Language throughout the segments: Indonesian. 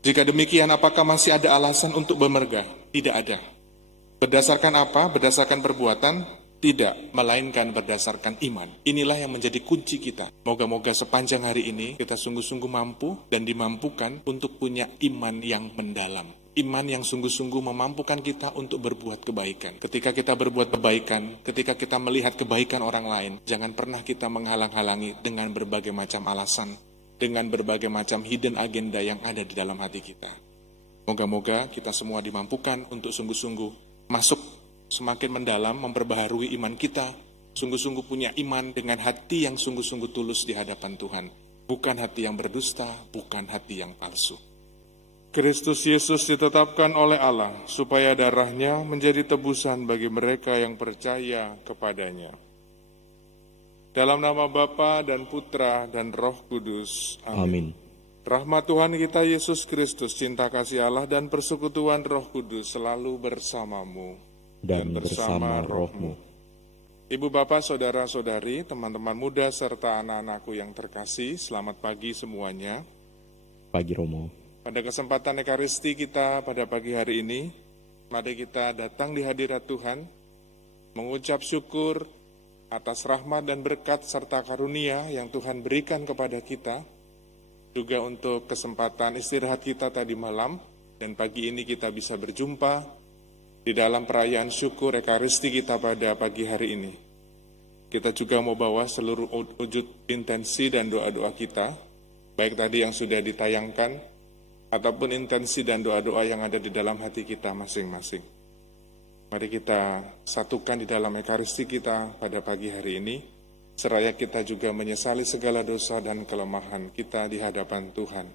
Jika demikian, apakah masih ada alasan untuk bermegah? Tidak ada. Berdasarkan apa? Berdasarkan perbuatan? Tidak, melainkan berdasarkan iman. Inilah yang menjadi kunci kita. Moga-moga sepanjang hari ini kita sungguh-sungguh mampu dan dimampukan untuk punya iman yang mendalam. Iman yang sungguh-sungguh memampukan kita untuk berbuat kebaikan. Ketika kita berbuat kebaikan, ketika kita melihat kebaikan orang lain, jangan pernah kita menghalang-halangi dengan berbagai macam alasan, dengan berbagai macam hidden agenda yang ada di dalam hati kita. Moga-moga kita semua dimampukan untuk sungguh-sungguh masuk semakin mendalam, memperbaharui iman kita, sungguh-sungguh punya iman dengan hati yang sungguh-sungguh tulus di hadapan Tuhan. Bukan hati yang berdusta, bukan hati yang palsu. Kristus Yesus ditetapkan oleh Allah supaya darahnya menjadi tebusan bagi mereka yang percaya kepadanya. Dalam nama Bapa dan Putra dan Roh Kudus. Amin. Rahmat Tuhan kita Yesus Kristus, cinta kasih Allah dan persekutuan Roh Kudus selalu bersamamu dan bersama rohmu. Ibu bapak, saudara-saudari, teman-teman muda serta anak-anakku yang terkasih, selamat pagi semuanya. Pagi Romo. Pada kesempatan Ekaristi kita pada pagi hari ini, mari kita datang di hadirat Tuhan, mengucap syukur atas rahmat dan berkat serta karunia yang Tuhan berikan kepada kita, juga untuk kesempatan istirahat kita tadi malam, dan pagi ini kita bisa berjumpa di dalam perayaan syukur Ekaristi kita pada pagi hari ini. Kita juga mau bawa seluruh wujud intensi dan doa-doa kita, baik tadi yang sudah ditayangkan, ataupun intensi dan doa-doa yang ada di dalam hati kita masing-masing. Mari kita satukan di dalam Ekaristi kita pada pagi hari ini, seraya kita juga menyesali segala dosa dan kelemahan kita di hadapan Tuhan,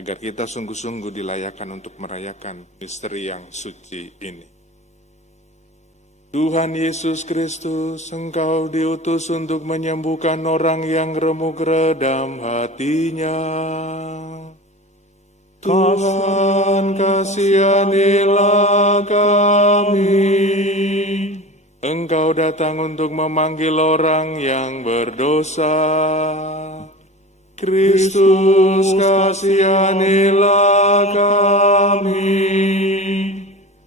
agar kita sungguh-sungguh dilayakkan untuk merayakan misteri yang suci ini. Tuhan Yesus Kristus, Engkau diutus untuk menyembuhkan orang yang remuk redam hatinya. Tuhan, kasihanilah kami. Engkau datang untuk memanggil orang yang berdosa. Kristus, kasihanilah kami.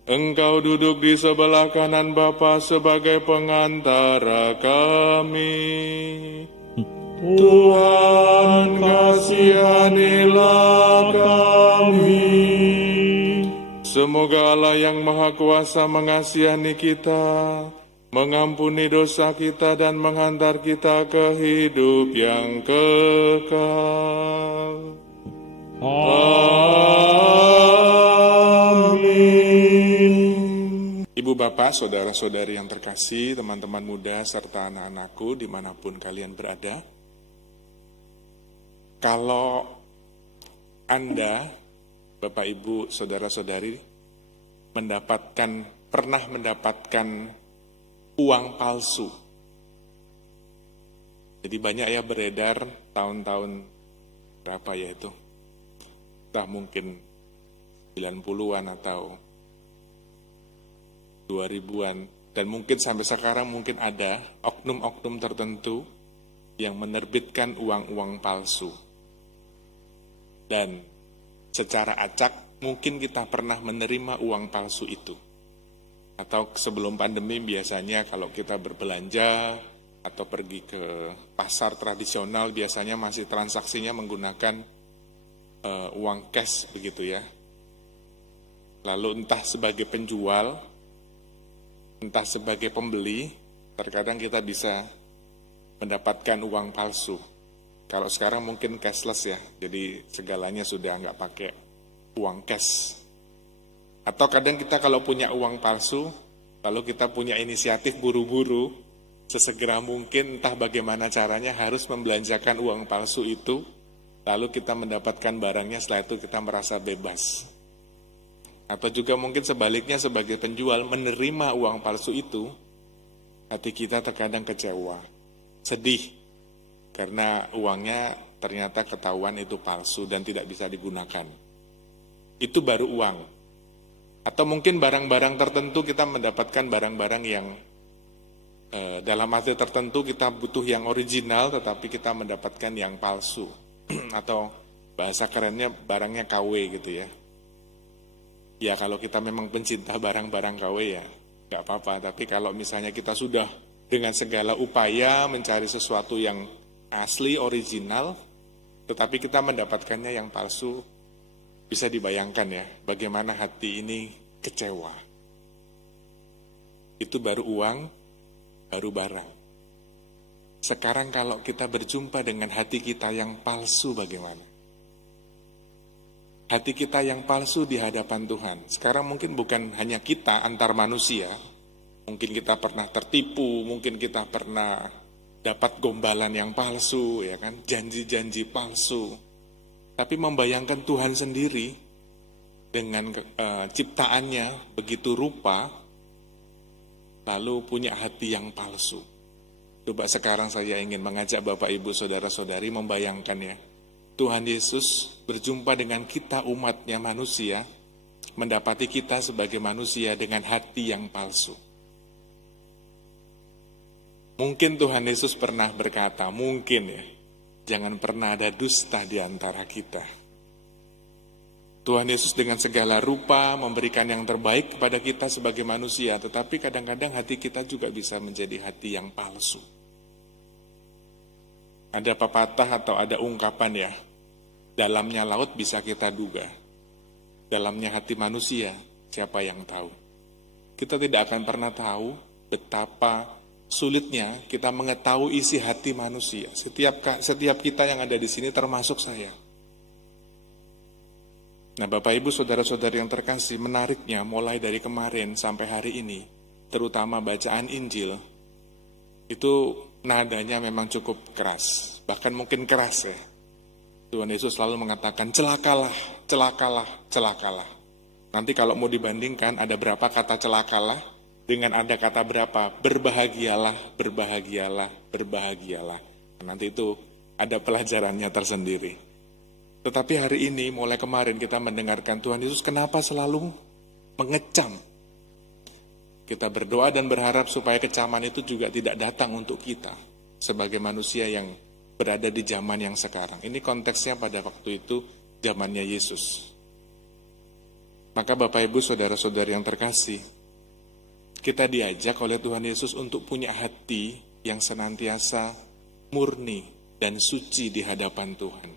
Engkau duduk di sebelah kanan Bapa sebagai pengantara kami. Tuhan, kasihanilah kami. Semoga Allah yang Maha Kuasa mengasihani kita, mengampuni dosa kita dan menghantar kita ke hidup yang kekal. Amin. Ibu bapak, saudara-saudari yang terkasih, teman-teman muda serta anak-anakku dimanapun kalian berada, kalau Anda, Bapak Ibu, saudara-saudari, pernah mendapatkan uang palsu. Jadi banyak ya beredar tahun-tahun berapa ya itu? Entah mungkin 90-an atau 2000-an. Dan mungkin sampai sekarang mungkin ada oknum-oknum tertentu yang menerbitkan uang-uang palsu. Dan secara acak mungkin kita pernah menerima uang palsu itu. Atau sebelum pandemi biasanya kalau kita berbelanja atau pergi ke pasar tradisional biasanya masih transaksinya menggunakan uang cash begitu ya. Lalu entah sebagai penjual, entah sebagai pembeli, terkadang kita bisa mendapatkan uang palsu. Kalau sekarang mungkin cashless ya, jadi segalanya sudah nggak pakai uang cash. Atau kadang kita kalau punya uang palsu, lalu kita punya inisiatif buru-buru, sesegera mungkin entah bagaimana caranya harus membelanjakan uang palsu itu, lalu kita mendapatkan barangnya, setelah itu kita merasa bebas. Atau juga mungkin sebaliknya sebagai penjual menerima uang palsu itu, hati kita terkadang kecewa, sedih, karena uangnya ternyata ketahuan itu palsu dan tidak bisa digunakan. Itu baru uang. Atau mungkin barang-barang tertentu kita mendapatkan barang-barang yang dalam arti tertentu kita butuh yang original tetapi kita mendapatkan yang palsu. Atau Bahasa kerennya barangnya KW gitu ya. Ya kalau kita memang pencinta barang-barang KW ya nggak apa-apa. Tapi kalau misalnya kita sudah dengan segala upaya mencari sesuatu yang asli, original, tetapi kita mendapatkannya yang palsu, bisa dibayangkan ya bagaimana hati ini kecewa. Itu baru uang, baru barang. Sekarang kalau kita berjumpa dengan hati kita yang palsu bagaimana? Hati kita yang palsu di hadapan Tuhan. Sekarang mungkin bukan hanya kita antar manusia. Mungkin kita pernah tertipu, mungkin kita pernah dapat gombalan yang palsu, ya kan? Janji-janji palsu. Tapi membayangkan Tuhan sendiri dengan ciptaannya begitu rupa, lalu punya hati yang palsu. Coba sekarang saya ingin mengajak Bapak Ibu Saudara-saudari membayangkannya. Tuhan Yesus berjumpa dengan kita umatnya manusia, mendapati kita sebagai manusia dengan hati yang palsu. Mungkin Tuhan Yesus pernah berkata, mungkin ya, jangan pernah ada dusta di antara kita. Tuhan Yesus dengan segala rupa memberikan yang terbaik kepada kita sebagai manusia, tetapi kadang-kadang hati kita juga bisa menjadi hati yang palsu. Ada pepatah atau ada ungkapan ya, dalamnya laut bisa kita duga, dalamnya hati manusia siapa yang tahu. Kita tidak akan pernah tahu betapa sulitnya kita mengetahui isi hati manusia. Setiap kita yang ada di sini termasuk saya. Nah Bapak Ibu Saudara-saudari yang terkasih, menariknya mulai dari kemarin sampai hari ini, terutama bacaan Injil, itu nadanya memang cukup keras, bahkan mungkin keras ya. Tuhan Yesus selalu mengatakan celakalah, celakalah, celakalah. Nanti kalau mau dibandingkan ada berapa kata celakalah dengan ada kata berapa berbahagialah, berbahagialah, berbahagialah. Nanti itu ada pelajarannya tersendiri. Tetapi hari ini mulai kemarin kita mendengarkan Tuhan Yesus kenapa selalu mengecam. Kita berdoa dan berharap supaya kecaman itu juga tidak datang untuk kita sebagai manusia yang berada di zaman yang sekarang. Ini konteksnya pada waktu itu zamannya Yesus. Maka Bapak Ibu Saudara-saudari yang terkasih, kita diajak oleh Tuhan Yesus untuk punya hati yang senantiasa murni dan suci di hadapan Tuhan.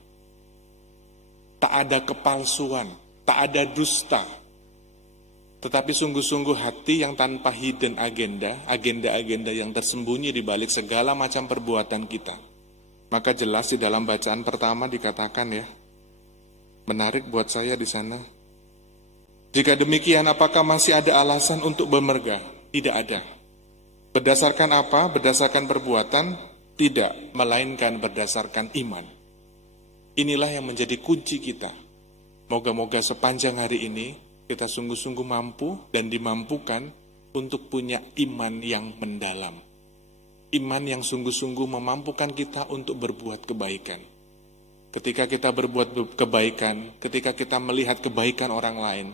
Tak ada kepalsuan, tak ada dusta, tetapi sungguh-sungguh hati yang tanpa hidden agenda, agenda-agenda yang tersembunyi di balik segala macam perbuatan kita. Maka jelas di dalam bacaan pertama dikatakan ya, menarik buat saya di sana. Jika demikian, apakah masih ada alasan untuk bermegah? Tidak ada. Berdasarkan apa? Berdasarkan perbuatan? Tidak, melainkan berdasarkan iman. Inilah yang menjadi kunci kita. Moga-moga sepanjang hari ini kita sungguh-sungguh mampu dan dimampukan untuk punya iman yang mendalam. Iman yang sungguh-sungguh memampukan kita untuk berbuat kebaikan. Ketika kita berbuat kebaikan, ketika kita melihat kebaikan orang lain,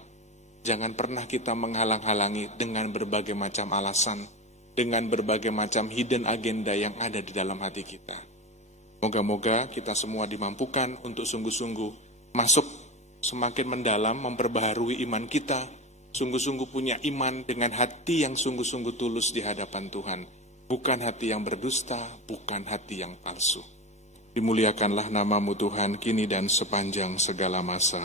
jangan pernah kita menghalang-halangi dengan berbagai macam alasan, dengan berbagai macam hidden agenda yang ada di dalam hati kita. Moga-moga kita semua dimampukan untuk sungguh-sungguh masuk semakin mendalam, memperbaharui iman kita, sungguh-sungguh punya iman dengan hati yang sungguh-sungguh tulus di hadapan Tuhan. Bukan hati yang berdusta, bukan hati yang palsu. Dimuliakanlah namamu Tuhan, kini dan sepanjang segala masa.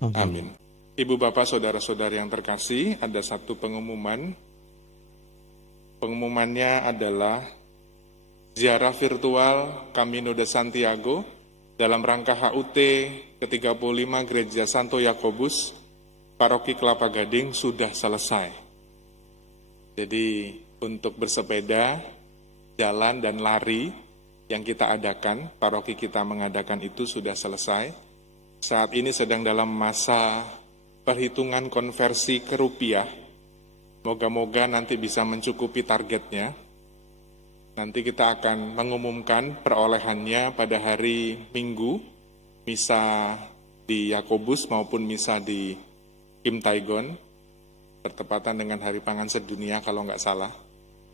Amin. Ibu bapak saudara-saudari yang terkasih, ada satu pengumuman. Pengumumannya adalah ziarah virtual Camino de Santiago dalam rangka HUT ke-35 Gereja Santo Yakobus, Paroki Kelapa Gading sudah selesai. Jadi untuk bersepeda, jalan dan lari yang kita adakan, paroki kita mengadakan itu sudah selesai. Saat ini sedang dalam masa perhitungan konversi ke rupiah. Moga-moga nanti bisa mencukupi targetnya. Nanti kita akan mengumumkan perolehannya pada hari Minggu, misa di Yakobus maupun misa di Kim Taigon, bertepatan dengan Hari Pangan Sedunia kalau nggak salah.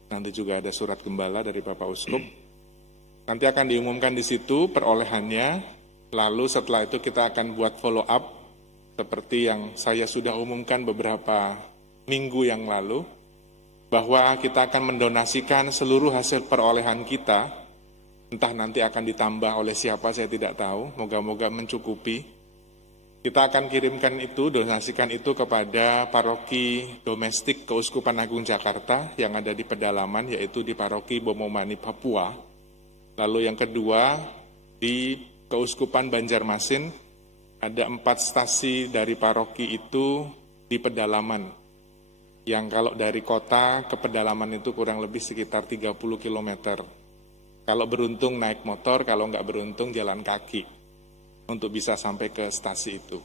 Nanti juga ada surat gembala dari Bapak Uskup. Nanti akan diumumkan di situ perolehannya. Lalu setelah itu kita akan buat follow up seperti yang saya sudah umumkan beberapa minggu yang lalu, bahwa kita akan mendonasikan seluruh hasil perolehan kita, entah nanti akan ditambah oleh siapa saya tidak tahu, moga-moga mencukupi. Kita akan kirimkan itu, donasikan itu kepada paroki domestik Keuskupan Agung Jakarta yang ada di pedalaman, yaitu di paroki Bomomani, Papua. Lalu yang kedua, di Keuskupan Banjarmasin, ada 4 stasi dari paroki itu di pedalaman. Yang kalau dari kota ke pedalaman itu kurang lebih sekitar 30 km. Kalau beruntung naik motor, kalau nggak beruntung jalan kaki untuk bisa sampai ke stasi itu.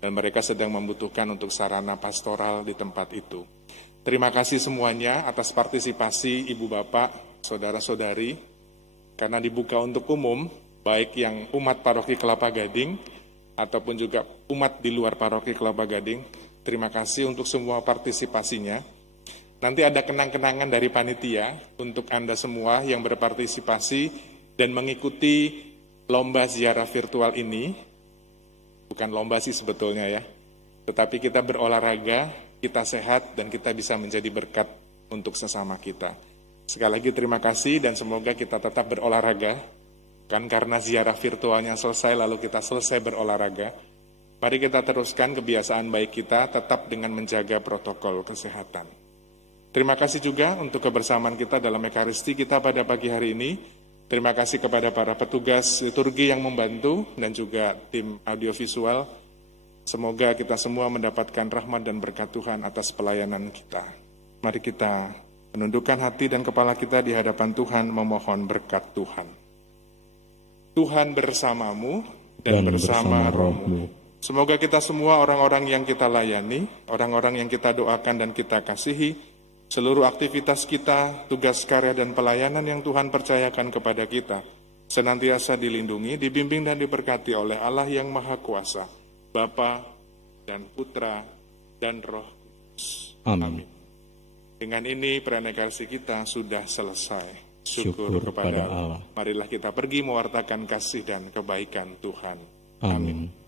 Dan mereka sedang membutuhkan untuk sarana pastoral di tempat itu. Terima kasih semuanya atas partisipasi Ibu Bapak, Saudara-saudari, karena dibuka untuk umum, baik yang umat paroki Kelapa Gading, ataupun juga umat di luar paroki Kelapa Gading. Terima kasih untuk semua partisipasinya. Nanti ada kenang-kenangan dari panitia untuk Anda semua yang berpartisipasi dan mengikuti lomba ziarah virtual ini. Bukan lomba sih sebetulnya ya, tetapi kita berolahraga, kita sehat, dan kita bisa menjadi berkat untuk sesama kita. Sekali lagi terima kasih dan semoga kita tetap berolahraga. Kan karena ziarah virtualnya selesai lalu kita selesai berolahraga. Mari kita teruskan kebiasaan baik kita tetap dengan menjaga protokol kesehatan. Terima kasih juga untuk kebersamaan kita dalam Ekaristi kita pada pagi hari ini. Terima kasih kepada para petugas liturgi yang membantu dan juga tim audiovisual. Semoga kita semua mendapatkan rahmat dan berkat Tuhan atas pelayanan kita. Mari kita menundukkan hati dan kepala kita di hadapan Tuhan memohon berkat Tuhan. Tuhan bersamamu dan bersama rohmu. Semoga kita semua orang-orang yang kita layani, orang-orang yang kita doakan dan kita kasihi, seluruh aktivitas kita, tugas karya dan pelayanan yang Tuhan percayakan kepada kita, senantiasa dilindungi, dibimbing dan diberkati oleh Allah yang Maha Kuasa, Bapa dan Putra dan Roh Kudus. Amin. Dengan ini perayaan kita sudah selesai. Syukur kepada Allah. Marilah kita pergi mewartakan kasih dan kebaikan Tuhan. Amin.